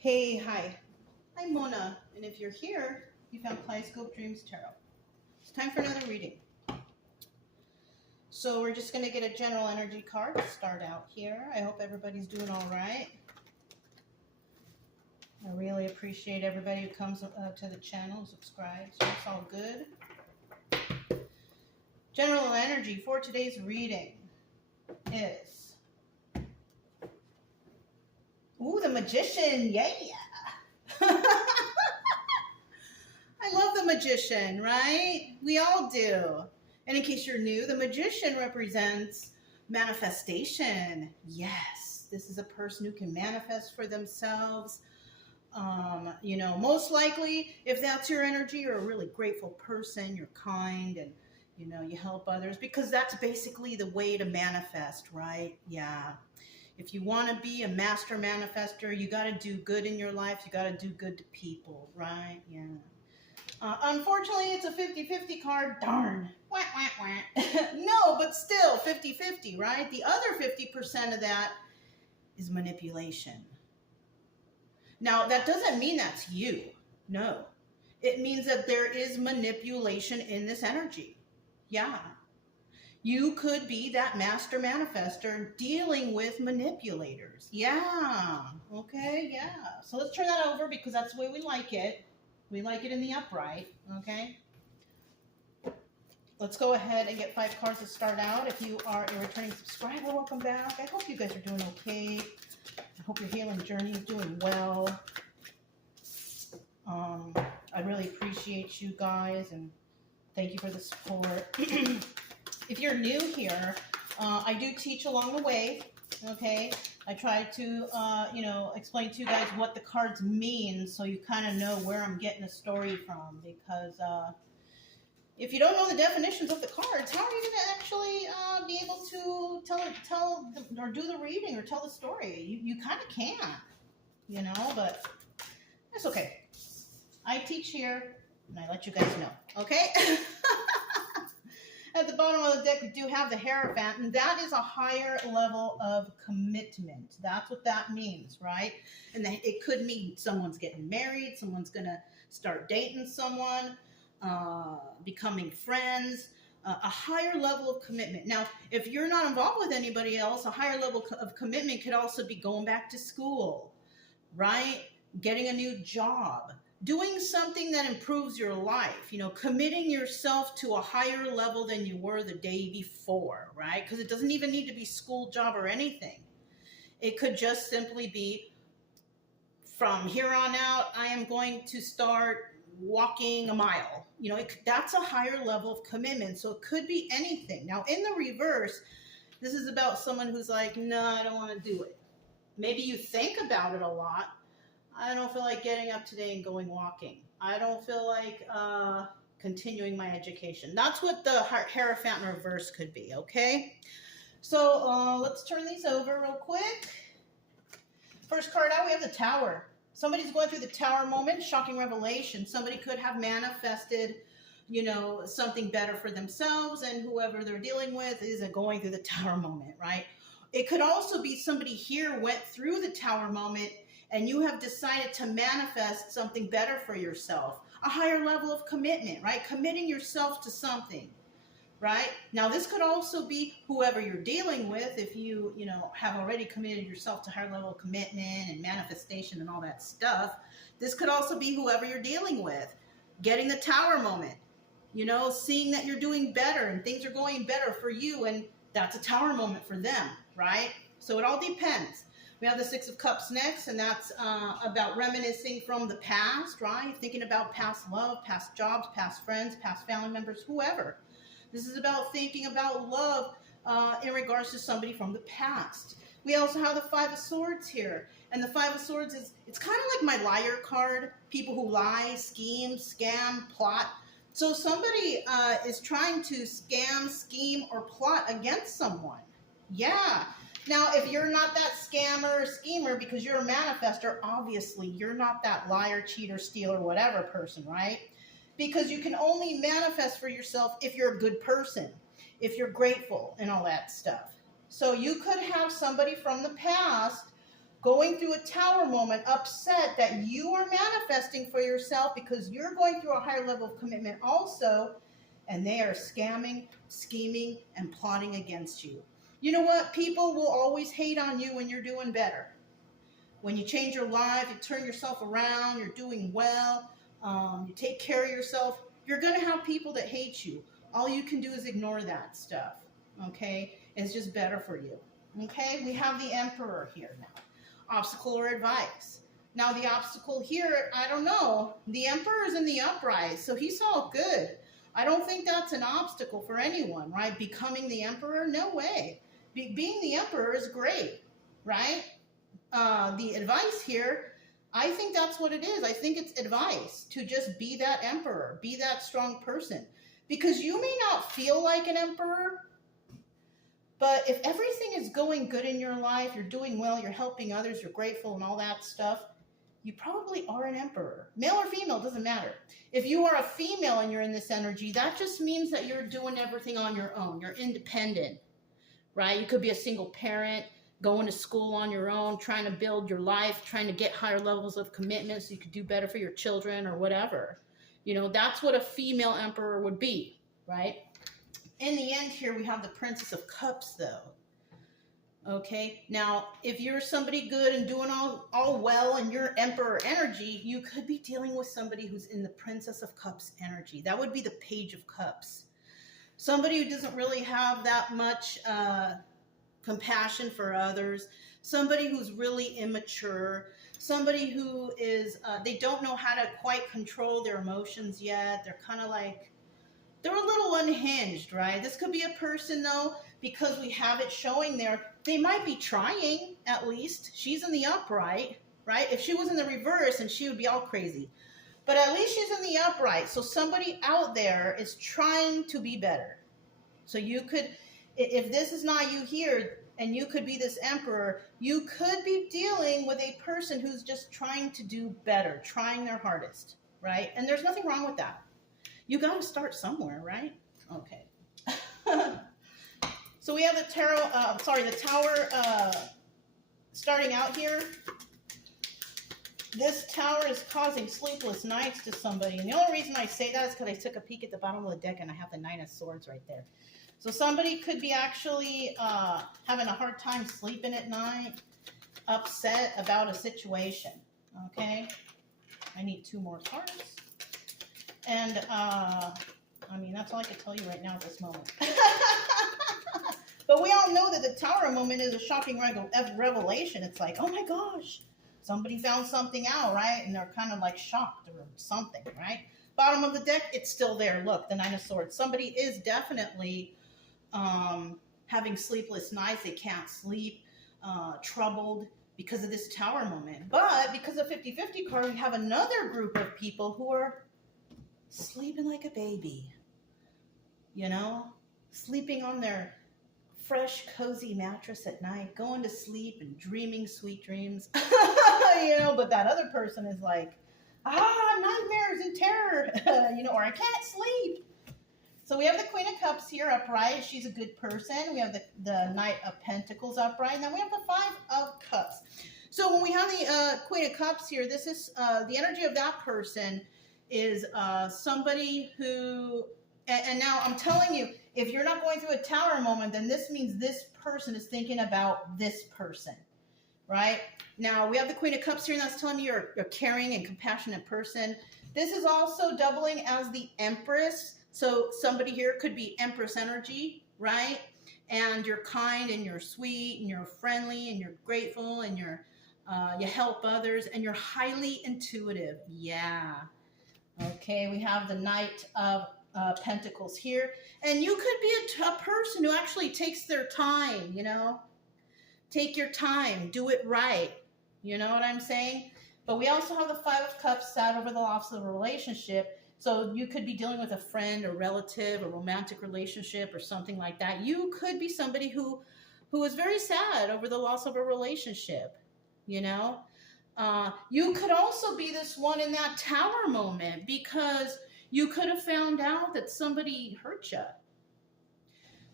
Hey, hi. I'm Mona, and if you're here, you found Kaleidoscope Dreams Tarot. It's time for another reading. So we're just going to get a general energy card to start out here. I hope everybody's doing all right. I really appreciate everybody who comes to the channel, subscribes. It's all good. General energy for today's reading is... Ooh, the Magician. Yeah. I love the Magician, right? We all do. And in case you're new, the Magician represents manifestation. Yes, this is a person who can manifest for themselves. Most likely, if that's your energy, you're a really grateful person, you're kind, and, you help others, because that's basically the way to manifest, right? Yeah. If you want to be a master manifester, you got to do good in your life. You got to do good to people, right? Yeah. Unfortunately, it's a 50-50 card. Darn. Wah, wah, wah. No, but still 50-50, right? The other 50% of that is manipulation. Now, that doesn't mean that's you. No. It means that there is manipulation in this energy. Yeah. You could be that master manifester dealing with manipulators. Yeah. Okay, yeah. So let's turn that over because that's the way we like it. We like it in the upright, okay? Let's go ahead and get 5 cards to start out. If you are a returning subscriber, welcome back. I hope you guys are doing okay. I hope your healing journey is doing well. I really appreciate you guys and thank you for the support. If you're new here, I do teach along the way, okay? I try to, explain to you guys what the cards mean so you kind of know where I'm getting the story from. Because if you don't know the definitions of the cards, how are you going to actually be able to tell or do the reading or tell the story? You kind of can't, but that's okay. I teach here and I let you guys know, okay? At the bottom of the deck, we do have the Hierophant, and that is a higher level of commitment. That's what that means, right? And it could mean someone's getting married, someone's going to start dating someone, becoming friends, a higher level of commitment. Now, if you're not involved with anybody else, a higher level of commitment could also be going back to school, right? Getting a new job. Doing something that improves your life, committing yourself to a higher level than you were the day before, right? Because it doesn't even need to be school, job, or anything. It could just simply be, from here on out, I am going to start walking a mile. That's a higher level of commitment. So it could be anything. Now, in the reverse, this is about someone who's like, no, I don't want to do it. Maybe you think about it a lot. I don't feel like getting up today and going walking. I don't feel like continuing my education. That's what the Hierophant in reverse could be, okay? So let's turn these over real quick. First card out, we have the Tower. Somebody's going through the Tower moment, shocking revelation. Somebody could have manifested, something better for themselves, and whoever they're dealing with isn't going through the Tower moment, right? It could also be somebody here went through the Tower moment and you have decided to manifest something better for yourself, a higher level of commitment, right? Committing yourself to something, right? Now, this could also be whoever you're dealing with. If you, have already committed yourself to higher level of commitment and manifestation and all that stuff, this could also be whoever you're dealing with, getting the Tower moment, seeing that you're doing better and things are going better for you, and that's a Tower moment for them, right? So it all depends. We have the Six of Cups next, and that's about reminiscing from the past, right? Thinking about past love, past jobs, past friends, past family members, whoever. This is about thinking about love in regards to somebody from the past. We also have the Five of Swords here, and the Five of Swords it's kind of like my liar card, people who lie, scheme, scam, plot. So somebody is trying to scam, scheme, or plot against someone. Yeah. Now, if you're not that scammer or schemer because you're a manifester, obviously you're not that liar, cheater, stealer, whatever person, right? Because you can only manifest for yourself if you're a good person, if you're grateful and all that stuff. So you could have somebody from the past going through a tower moment, upset that you are manifesting for yourself because you're going through a higher level of commitment also, and they are scamming, scheming, and plotting against you. You know what? People will always hate on you when you're doing better. When you change your life, you turn yourself around, you're doing well, you take care of yourself, you're going to have people that hate you. All you can do is ignore that stuff, okay? It's just better for you, okay? We have the Emperor here now. Obstacle or advice. Now the obstacle here, I don't know. The Emperor is in the upright, so he's all good. I don't think that's an obstacle for anyone, right? Becoming the Emperor, no way. Being the Emperor is great, right? The advice here, I think that's what it is. I think it's advice to just be that Emperor, be that strong person. Because you may not feel like an Emperor, but if everything is going good in your life, you're doing well, you're helping others, you're grateful and all that stuff, you probably are an Emperor. Male or female, doesn't matter. If you are a female and you're in this energy, that just means that you're doing everything on your own. You're independent, right? You could be a single parent, going to school on your own, trying to build your life, trying to get higher levels of commitment so you could do better for your children or whatever. You know, that's what a female Emperor would be, right? In the end here, we have the Princess of Cups, though. Okay, now, if you're somebody good and doing all well and you're Emperor energy, you could be dealing with somebody who's in the Princess of Cups energy. That would be the Page of Cups. Somebody who doesn't really have that much compassion for others. Somebody who's really immature. Somebody who is, they don't know how to quite control their emotions yet. They're kind of like, they're a little unhinged, right? This could be a person, though, because we have it showing there. They might be trying, at least. She's in the upright, right? If she was in the reverse, then she would be all crazy. But at least she's in the upright. So somebody out there is trying to be better. So you could, if this is not you here, and you could be this Emperor, you could be dealing with a person who's just trying to do better, trying their hardest, right? And there's nothing wrong with that. You got to start somewhere, right? Okay. So we have the the tower starting out here. This tower is causing sleepless nights to somebody. And the only reason I say that is because I took a peek at the bottom of the deck and I have the Nine of Swords right there. So somebody could be actually having a hard time sleeping at night, upset about a situation, okay? I need 2 more cards. And, I mean, that's all I can tell you right now at this moment. But we all know that the Tower moment is a shocking revelation. It's like, oh my gosh, somebody found something out, right? And they're kind of like shocked or something, right? Bottom of the deck, it's still there. Look, the Nine of Swords. Somebody is definitely having sleepless nights. They can't sleep, troubled because of this Tower moment. But because of 50-50 card, we have another group of people who are sleeping like a baby, you know, sleeping on their fresh, cozy mattress at night, going to sleep and dreaming sweet dreams, you know, but that other person is like, nightmares and terror, you know, or I can't sleep. So we have the Queen of Cups here upright. She's a good person. We have the Knight of Pentacles upright, and then we have the Five of Cups. So when we have the Queen of Cups here, this is the energy of that person is somebody who, and now I'm telling you, if you're not going through a Tower moment, then this means this person is thinking about this person, right? Now, we have the Queen of Cups here, and that's telling me you're a caring and compassionate person. This is also doubling as the Empress. So somebody here could be Empress energy, right? And you're kind, and you're sweet, and you're friendly, and you're grateful, and you help others, and you're highly intuitive. Yeah. Okay, we have the Knight of Pentacles here. And you could be a person who actually takes their time, you know. Take your time. Do it right. You know what I'm saying? But we also have the Five of Cups sat over the loss of a relationship. So you could be dealing with a friend, a relative, a romantic relationship, or something like that. You could be somebody who is very sad over the loss of a relationship, you know. You could also be this one in that Tower moment because you could have found out that somebody hurt you,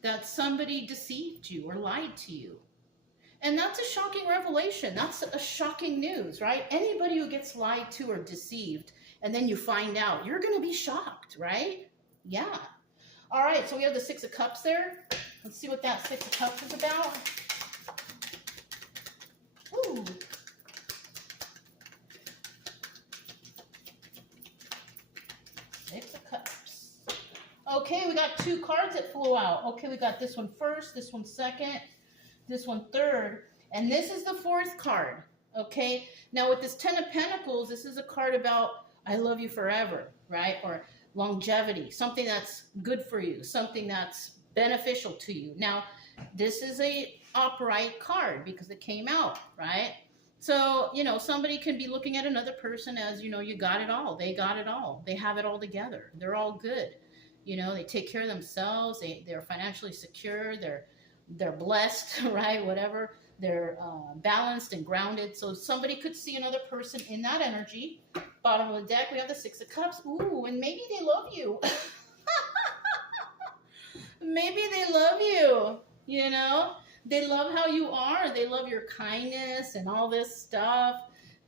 that somebody deceived you or lied to you. And that's a shocking revelation. That's a shocking news, right? Anybody who gets lied to or deceived, and then you find out, you're going to be shocked, right? Yeah. All right, so we have the Six of Cups there. Let's see what that Six of Cups is about. Ooh. Six of Cups. Okay, we got 2 cards that flew out. Okay, we got this one first, this one second, this one third, and this is the 4th card. Okay, now with this 10 of Pentacles, this is a card about I love you forever, right? Or longevity, something that's good for you, something that's beneficial to you. Now, this is a upright card because it came out, right? So, you know, somebody can be looking at another person as, you know, you got it all. They got it all. They have it all together. They're all good. You know, they take care of themselves. They're financially secure. They're blessed, right? Whatever. They're balanced and grounded. So somebody could see another person in that energy. Bottom of the deck, we have the Six of Cups. Ooh, and maybe they love you. Maybe they love you, you know? They love how you are. They love your kindness and all this stuff.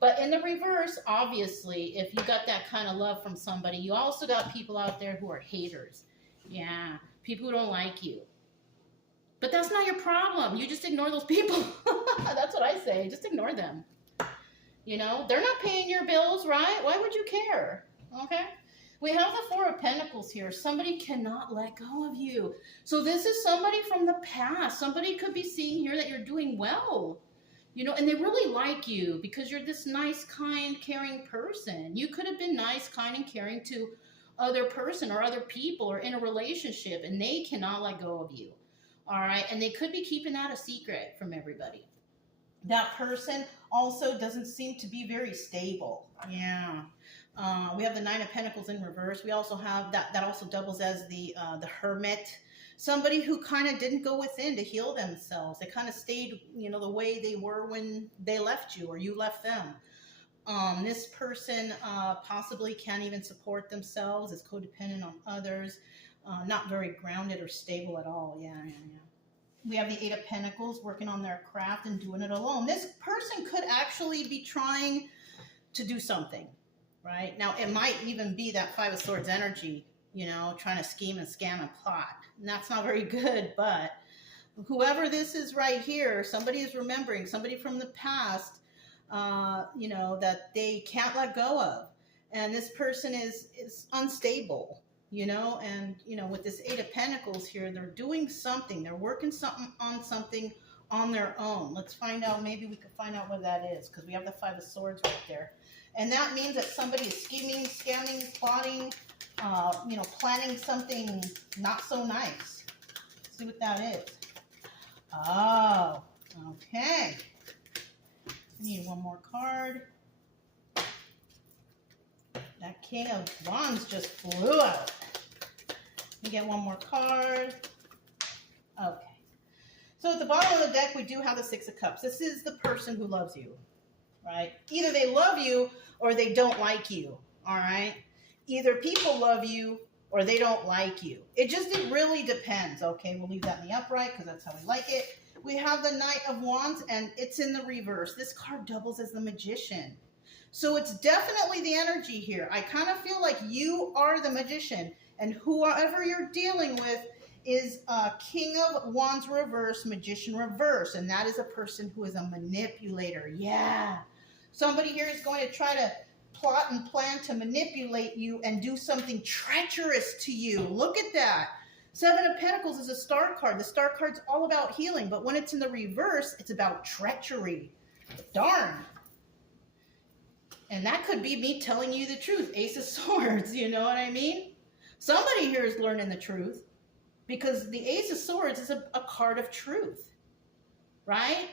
But in the reverse, obviously, if you got that kind of love from somebody, you also got people out there who are haters. Yeah, people who don't like you. But that's not your problem. You just ignore those people. That's what I say. Just ignore them. You know, they're not paying your bills, right? Why would you care? Okay? We have the 4 of Pentacles here. Somebody cannot let go of you. So this is somebody from the past. Somebody could be seeing here that you're doing well. You know, and they really like you because you're this nice, kind, caring person. You could have been nice, kind, and caring to other person or other people or in a relationship, and they cannot let go of you. All right? And they could be keeping that a secret from everybody. That person also doesn't seem to be very stable. Yeah. We have the 9 of Pentacles in reverse. We also have that also doubles as the Hermit. Somebody who kind of didn't go within to heal themselves. They kind of stayed, you know, the way they were when they left you or you left them. This person possibly can't even support themselves, is codependent on others, not very grounded or stable at all. Yeah. We have the 8 of Pentacles working on their craft and doing it alone. This person could actually be trying to do something, right? Now, it might even be that 5 of Swords energy, you know, trying to scheme and scam and plot. And that's not very good, but whoever this is right here, somebody is remembering, somebody from the past, you know, that they can't let go of. And this person is unstable. You know, and, you know, with this 8 of Pentacles here, they're doing something. They're working on something on their own. Let's find out. Maybe we could find out what that is because we have the 5 of Swords right there. And that means that somebody is scheming, scamming, plotting, you know, planning something not so nice. Let's see what that is. Oh, okay. Need one more card. That King of Wands just flew out. Let me get one more card. Okay. So at the bottom of the deck, we do have the 6 of Cups. This is the person who loves you, right? Either they love you or they don't like you, all right? Either people love you or they don't like you. It really depends. Okay, we'll leave that in the upright because that's how we like it. We have the Knight of Wands, and it's in the reverse. This card doubles as the Magician. So it's definitely the energy here. I kind of feel like you are the magician, and whoever you're dealing with is King of Wands reverse, Magician reverse, and that is a person who is a manipulator. Yeah. Somebody here is going to try to plot and plan to manipulate you and do something treacherous to you. Look at that. 7 of Pentacles is a star card. The star card's all about healing, but when it's in the reverse, it's about treachery. Darn. And that could be me telling you the truth. Ace of Swords, you know what I mean? Somebody here is learning the truth because the Ace of Swords is a card of truth, right?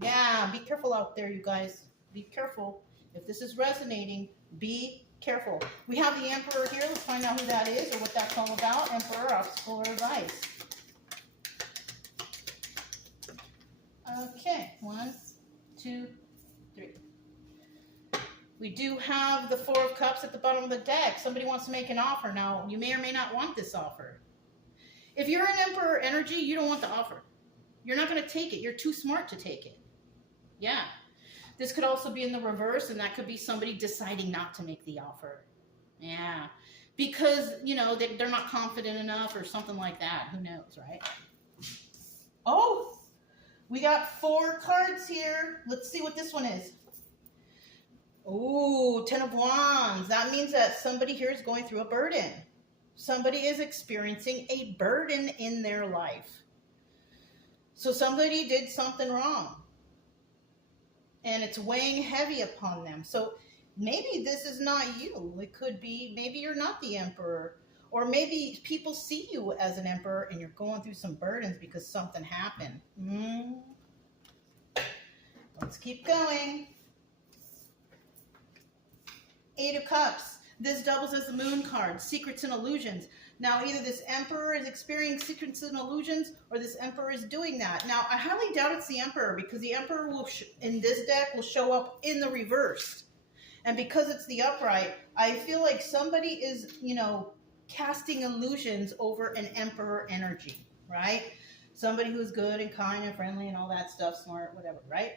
Yeah, be careful out there, you guys. Be careful. If this is resonating, be careful. We have the Emperor here. Let's find out who that is or what that's all about. Emperor, obstacle, or advice. Okay, 1, 2, 3. We do have the 4 of Cups at the bottom of the deck. Somebody wants to make an offer. Now, you may or may not want this offer. If you're an Emperor energy, you don't want the offer. You're not going to take it. You're too smart to take it. Yeah. This could also be in the reverse, and that could be somebody deciding not to make the offer. Yeah. Because, you know, they're not confident enough or something like that. Who knows, right? Oh, we got 4 cards here. Let's see what this one is. Ooh, 10 of Wands. That means that somebody here is going through a burden. Somebody is experiencing a burden in their life. So somebody did something wrong. And it's weighing heavy upon them. So maybe this is not you. It could be, maybe you're not the emperor. Or maybe people see you as an emperor and you're going through some burdens because something happened. Let's keep going. 8 of Cups. This doubles as the Moon card, secrets and illusions. Now, either this emperor is experiencing secrets and illusions, or this emperor is doing that. Now, I highly doubt it's the emperor, because the emperor will, in this deck, will show up in the reverse. And because it's the upright, I feel like somebody is, you know, casting illusions over an emperor energy, right? Somebody who's good and kind and friendly and all that stuff, smart, whatever, right?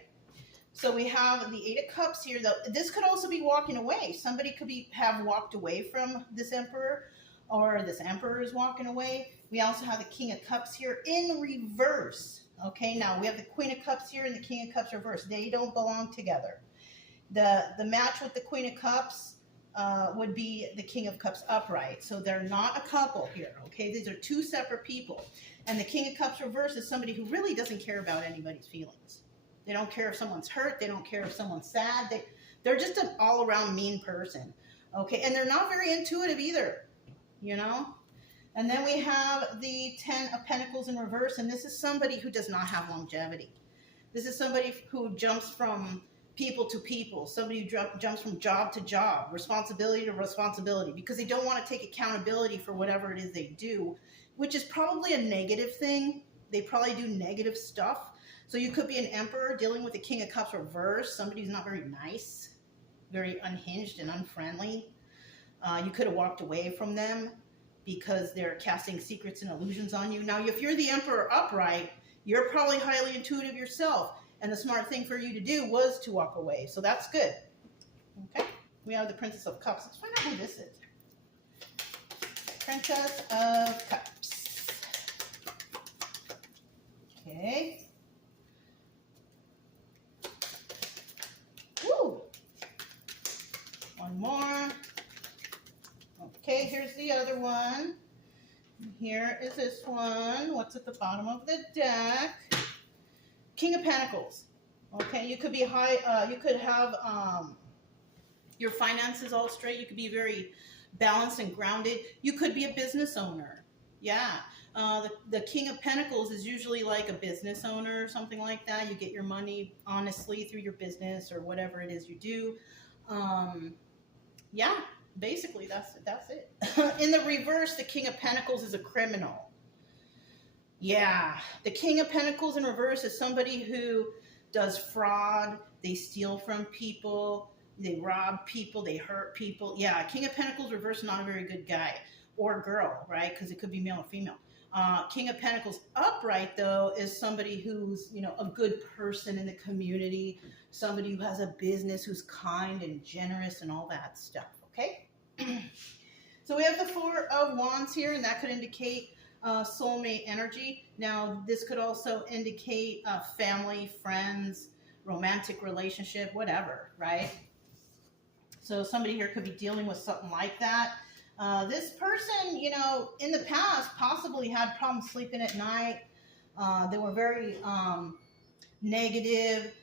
So we have the 8 of Cups here. This could also be walking away. Somebody could have walked away from this emperor, or this emperor is walking away. We also have the King of Cups here in reverse. Okay, now we have the Queen of Cups here and the King of Cups reverse. They don't belong together. The match with the Queen of Cups would be the King of Cups upright. So they're not a couple here, okay? These are 2 separate people. And the King of Cups reverse is somebody who really doesn't care about anybody's feelings. They don't care if someone's hurt. They don't care if someone's sad. They're just an all-around mean person, okay? And they're not very intuitive either, you know? And then we have the 10 of Pentacles in reverse, and this is somebody who does not have longevity. This is somebody who jumps from people to people, somebody who jumps from job to job, responsibility to responsibility, because they don't want to take accountability for whatever it is they do, which is probably a negative thing. They probably do negative stuff. So you could be an emperor dealing with the King of Cups reverse, somebody who's not very nice, very unhinged and unfriendly. You could have walked away from them because they're casting secrets and illusions on you. Now, if you're the emperor upright, you're probably highly intuitive yourself. And the smart thing for you to do was to walk away. So that's good. Okay. We have the Princess of Cups. Let's find out who this is. Princess of Cups. Okay. Woo. One more. Okay, here's the other one. Here is this one. What's at the bottom of the deck? King of Pentacles. Okay, you could be you could have your finances all straight. You could be very balanced and grounded. You could be a business owner. Yeah. The King of Pentacles is usually like a business owner or something like that. You get your money honestly through your business or whatever it is you do. Yeah, basically that's it. In the reverse, the King of Pentacles is a criminal. Yeah, the King of Pentacles in reverse is somebody who does fraud. They steal from people. They rob people. They hurt people. Yeah, King of Pentacles reverse, not a very good guy or girl, right? Because it could be male or female. King of Pentacles upright, though, is somebody who's, you know, a good person in the community, somebody who has a business, who's kind and generous and all that stuff, okay? So we have the 4 of Wands here, and that could indicate soulmate energy. Now, this could also indicate family, friends, romantic relationship, whatever, right? So somebody here could be dealing with something like that. This person, you know, in the past possibly had problems sleeping at night. They were very negative,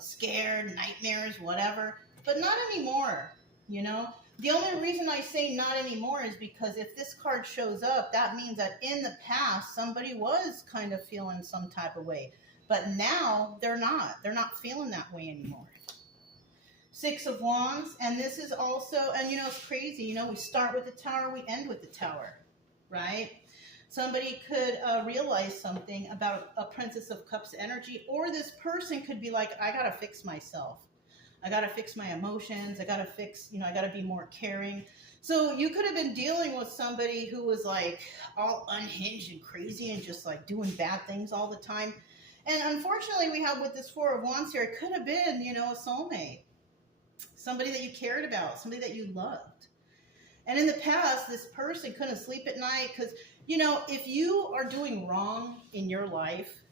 scared, nightmares, whatever, but not anymore, you know? The only reason I say not anymore is because if this card shows up, that means that in the past, somebody was kind of feeling some type of way. But now, they're not. They're not feeling that way anymore. 6 of Wands, and this is also, and you know, it's crazy. You know, we start with the Tower, we end with the Tower, right? Somebody could realize something about a Princess of Cups energy, or this person could be like, I got to fix myself. I got to fix my emotions. I got to fix, I got to be more caring. So you could have been dealing with somebody who was like all unhinged and crazy and just like doing bad things all the time. And unfortunately, we have with this Four of Wands here, it could have been, a soulmate, somebody that you cared about, somebody that you loved. And in the past, this person couldn't sleep at night because, if you are doing wrong in your life,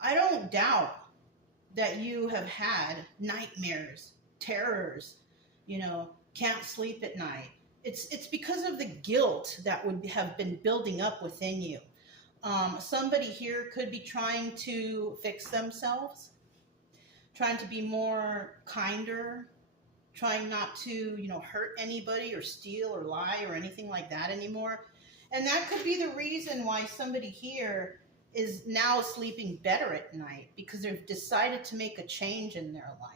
I don't doubt that you have had nightmares, terrors, can't sleep at night. It's because of the guilt that would have been building up within you. Somebody here could be trying to fix themselves, trying to be more kinder, trying not to, hurt anybody or steal or lie or anything like that anymore. And that could be the reason why somebody here is now sleeping better at night, because they've decided to make a change in their life.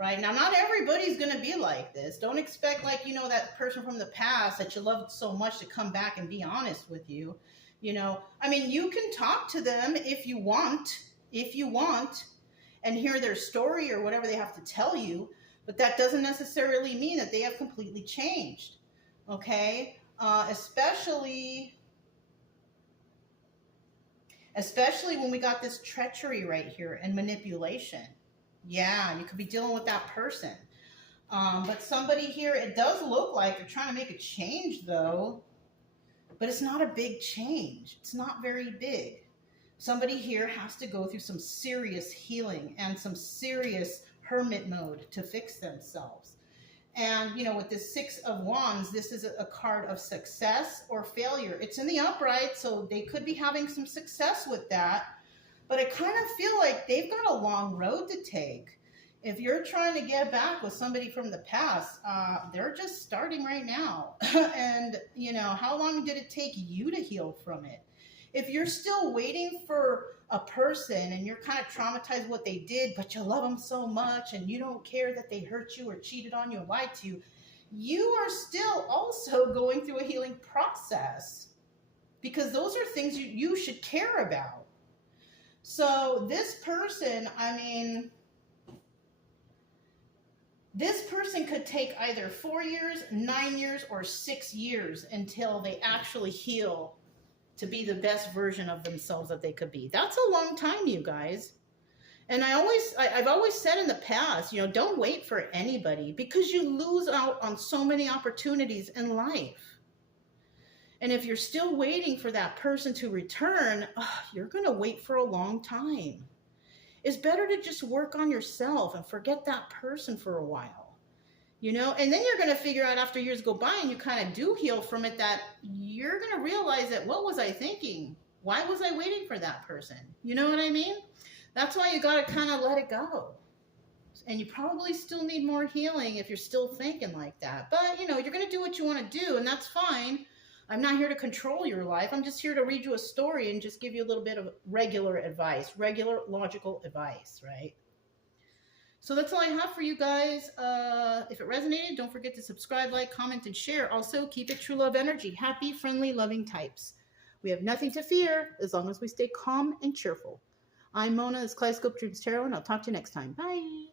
Right? Now, not everybody's going to be like this. Don't expect that person from the past that you loved so much to come back and be honest with you. You can talk to them if you want, and hear their story or whatever they have to tell you, but that doesn't necessarily mean that they have completely changed. Okay? Especially when we got this treachery right here and manipulation. Yeah, you could be dealing with that person. But somebody here, it does look like they're trying to make a change though, but it's not a big change. It's not very big. Somebody here has to go through some serious healing and some serious hermit mode to fix themselves. And, with this Six of Wands, this is a card of success or failure. It's in the upright, so they could be having some success with that. But I kind of feel like they've got a long road to take. If you're trying to get back with somebody from the past, they're just starting right now. And, how long did it take you to heal from it? If you're still waiting for a person and you're kind of traumatized what they did, but you love them so much and you don't care that they hurt you or cheated on you or lied to you, you are still also going through a healing process, because those are things you should care about. So this person, this person could take either 4 years, 9 years, or 6 years until they actually heal to be the best version of themselves that they could be. That's a long time, you guys. And I've always said in the past, don't wait for anybody, because you lose out on so many opportunities in life. And if you're still waiting for that person to return, you're going to wait for a long time. It's better to just work on yourself and forget that person for a while. And then you're going to figure out after years go by and you kind of do heal from it, that you're going to realize that, what was I thinking? Why was I waiting for that person? You know what I mean? That's why you got to kind of let it go. And you probably still need more healing if you're still thinking like that. But, you're going to do what you want to do, and that's fine. I'm not here to control your life. I'm just here to read you a story and just give you a little bit of regular advice, regular logical advice, right? So that's all I have for you guys. If it resonated, don't forget to subscribe, like, comment, and share. Also, keep it true love energy. Happy, friendly, loving types. We have nothing to fear as long as we stay calm and cheerful. I'm Mona. This is Kaleidoscope Dreams Tarot, and I'll talk to you next time. Bye.